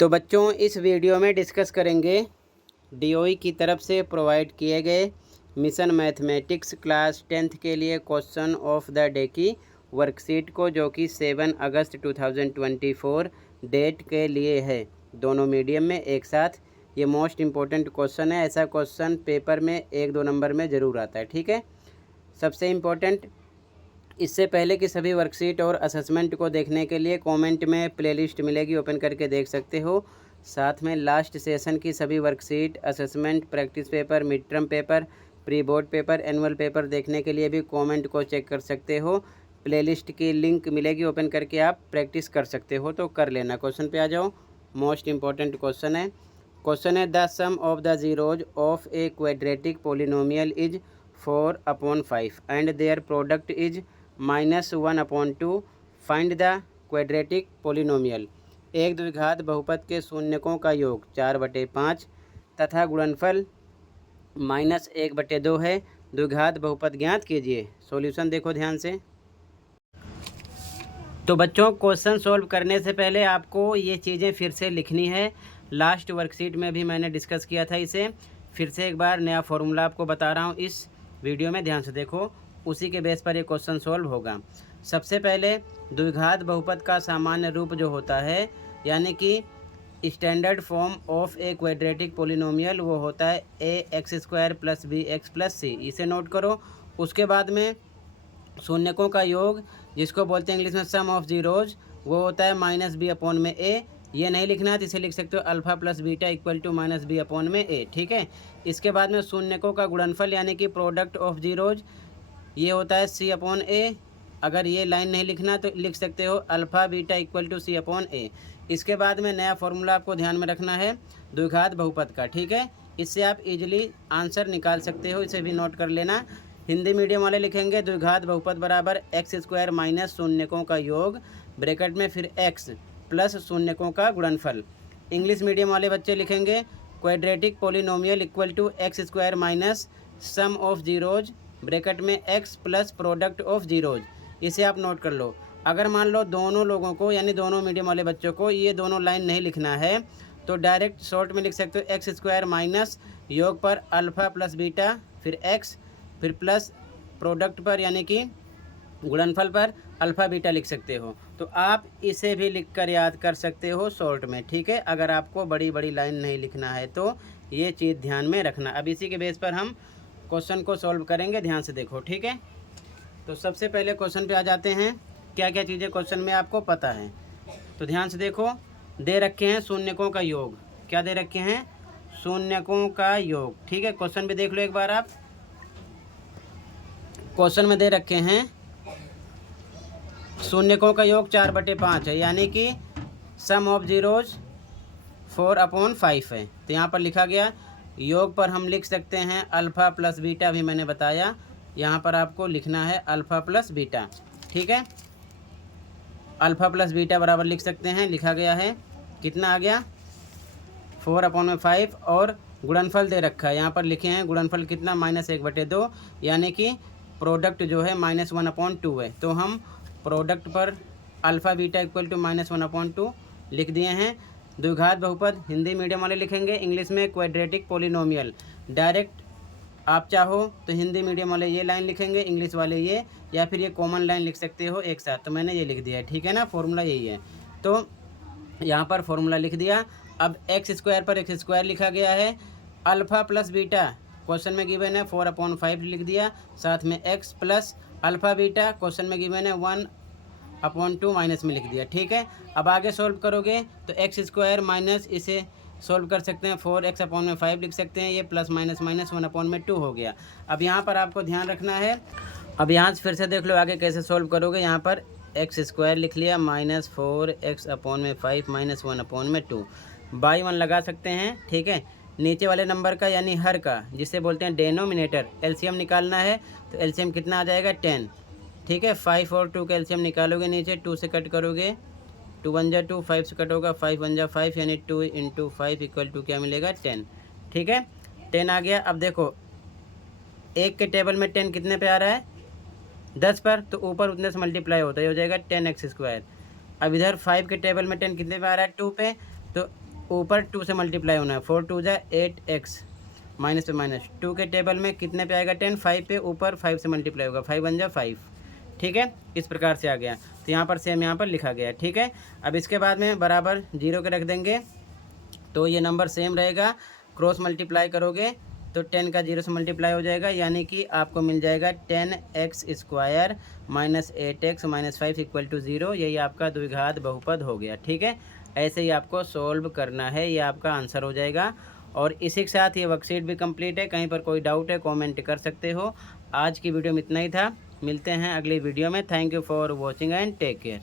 तो बच्चों इस वीडियो में डिस्कस करेंगे डीओई की तरफ से प्रोवाइड किए गए मिशन मैथमेटिक्स क्लास 10th के लिए क्वेश्चन ऑफ द डे की वर्कशीट को, जो कि 7 अगस्त 2024 डेट के लिए है, दोनों मीडियम में एक साथ। ये मोस्ट इम्पोर्टेंट क्वेश्चन है। ऐसा क्वेश्चन पेपर में 1-2 नंबर में ज़रूर आता है, ठीक है। सबसे इम्पोर्टेंट, इससे पहले कि सभी वर्कशीट और असेसमेंट को देखने के लिए कमेंट में प्लेलिस्ट मिलेगी, ओपन करके देख सकते हो। साथ में लास्ट सेशन की सभी worksheet, assessment, practice paper, mid term paper, pre board paper, annual paper देखने के लिए भी कमेंट को चेक कर सकते हो। प्लेलिस्ट की लिंक मिलेगी, ओपन करके आप प्रैक्टिस कर सकते हो, तो कर लेना। क्वेश्चन पे आ जाओ। मोस्ट इम्पॉर्टेंट क्वेश्चन है the sum of the zeros of a quadratic polynomial is 4/5 and their product is -1/2। Find the quadratic polynomial. एक द्विघात बहुपद के शून्यकों का योग 4/5 तथा गुणनफल -1/2 है। द्विघात बहुपद ज्ञात कीजिए। सॉल्यूशन देखो ध्यान से। तो बच्चों क्वेश्चन सॉल्व करने से पहले आपको ये चीज़ें फिर से लिखनी है। लास्ट वर्कशीट में भी मैंने डिस्कस किया था इसे। फिर से एक बार नया फॉर्मूला आपको बता रहा हूँ इस वीडियो में, ध्यान से देखो। उसी के बेस पर ये क्वेश्चन सॉल्व होगा। सबसे पहले द्विघात बहुपद का सामान्य रूप जो होता है, यानी कि standard form of a quadratic polynomial, वो होता है ax² + bx + c। इसे नोट करो। उसके बाद में शून्यकों का योग, जिसको बोलते हैं इंग्लिश में सम ऑफ जीरोज, वो होता है -b/a। ये नहीं लिखना है तो इसे लिख सकते हो अल्फा + बीटा = -b/a, ठीक है। इसके बाद में शून्यकों का गुणनफल यानी कि प्रोडक्ट ऑफ जीरोज, ये होता है c/a। अगर ये लाइन नहीं लिखना तो लिख सकते हो अल्फ़ा बीटा = c/a। इसके बाद में नया फॉर्मूला आपको ध्यान में रखना है द्विघात बहुपद का, ठीक है। इससे आप इजीली आंसर निकाल सकते हो, इसे भी नोट कर लेना। हिंदी मीडियम वाले लिखेंगे द्विघात बहुपद बराबर x² माइनस शून्यकों का योग, ब्रैकेट में फिर x प्लस शून्यकों का गुणनफल। इंग्लिश मीडियम वाले बच्चे लिखेंगे quadratic polynomial = x² minus sum of zeros, bracket में x plus product of zeros. इसे आप नोट कर लो। अगर मान लो दोनों लोगों को, यानी दोनों मीडियम वाले बच्चों को, ये दोनों लाइन नहीं लिखना है तो डायरेक्ट शॉर्ट में लिख सकते हो x² माइनस योग पर अल्फ़ा + बीटा, फिर x, फिर प्लस प्रोडक्ट पर यानी कि गुणनफल पर अल्फ़ा बीटा लिख सकते हो। तो आप इसे भी लिखकर याद कर सकते हो शॉर्ट में, ठीक है। अगर आपको बड़ी बड़ी लाइन नहीं लिखना है तो ये चीज़ ध्यान में रखना। अब इसी के बेस पर हम क्वेश्चन को सॉल्व करेंगे, ध्यान से देखो, ठीक है। तो सबसे पहले क्वेश्चन पे आ जाते हैं। क्या क्या चीज़ें क्वेश्चन में आपको पता है, तो ध्यान से देखो। दे रखे हैं शून्यकों का योग। क्या दे रखे हैं? शून्यकों का योग, ठीक है। क्वेश्चन भी देख लो एक बार आप। क्वेश्चन में दे रखे हैं शून्यकों का योग 4/5 है, यानी कि सम ऑफ जीरोज 4/5 है। तो यहाँ पर लिखा गया। योग पर हम लिख सकते हैं अल्फ़ा + बीटा, भी मैंने बताया। यहाँ पर आपको लिखना है अल्फ़ा + बीटा, ठीक है। अल्फ़ा + बीटा बराबर लिख सकते हैं, लिखा गया है। कितना आ गया? 4/5। और गुणनफल दे रखा है, यहाँ पर लिखे हैं गुणनफल कितना, -1/2, यानी कि प्रोडक्ट जो है -1/2 है। तो हम प्रोडक्ट पर अल्फ़ा बीटा = -1/2 लिख दिए हैं। द्विघात बहुपद हिंदी मीडियम वाले लिखेंगे, इंग्लिश में क्वाड्रेटिक पोलिनोमियल। डायरेक्ट आप चाहो तो हिंदी मीडियम वाले ये लाइन लिखेंगे, इंग्लिश वाले ये, या फिर ये कॉमन लाइन लिख सकते हो एक साथ। तो मैंने ये लिख दिया है, ठीक है ना। फॉर्मूला यही है, तो यहाँ पर फॉर्मूला लिख दिया। अब x² पर x² लिखा गया है। अल्फ़ा + बीटा क्वेश्चन में गिवन है 4/5 लिख दिया। साथ में x plus alpha beta question में गिवन है 1/2 माइनस में लिख दिया, ठीक है। अब आगे सॉल्व करोगे तो x² माइनस, इसे सॉल्व कर सकते हैं 4x/5 लिख सकते हैं। ये प्लस माइनस माइनस 1/2 हो गया। अब यहाँ पर आपको ध्यान रखना है। अब यहाँ से फिर से देख लो आगे कैसे सॉल्व करोगे। यहाँ पर x² लिख लिया, -4x/5 - 1/2, बाई 1 लगा सकते हैं, ठीक है। नीचे वाले नंबर का यानी हर का, जिसे बोलते हैं डेनोमिनेटर, एलसीएम निकालना है। तो एलसीएम कितना आ जाएगा? 10, ठीक है। 5 और 2 का एलसीएम निकालोगे, नीचे 2 से कट करोगे, 2 × 1 = 2, 5 से कट होगा, 5 × 1 = 5, यानी 2 × 5 = क्या मिलेगा? 10, ठीक है। 10 आ गया। अब देखो एक के टेबल में 10 कितने पे आ रहा है? 10 पर, तो ऊपर उतने से मल्टीप्लाई होता है, हो जाएगा 10x²। अब इधर 5 के टेबल में 10 कितने पे आ रहा है? 2 पे, तो ऊपर 2 से मल्टीप्लाई होना है। 4 2 जा 8x माइनस पे माइनस 2 के टेबल में कितने पे आएगा 10, 5 पे ऊपर 5 से मल्टीप्लाई होगा, 5 1 जा 5। ठीक है, इस प्रकार से आ गया। तो यहाँ पर सेम यहाँ पर लिखा गया। ठीक है, अब इसके बाद में बराबर 0 के रख देंगे तो ये नंबर सेम रहेगा। क्रॉस मल्टीप्लाई करोगे तो 10 का 0 से मल्टीप्लाई हो जाएगा, यानी कि आपको मिल जाएगा 10x² minus 8x minus 5 equal to 0। यही आपका द्विघात बहुपद हो गया। ठीक है, ऐसे ही आपको सोल्व करना है, ये आपका आंसर हो जाएगा। और इसी के साथ ये वर्कशीट भी कंप्लीट है। कहीं पर कोई डाउट है कमेंट कर सकते हो। आज की वीडियो में इतना ही था, मिलते हैं अगली वीडियो में। Thank you for watching and take care.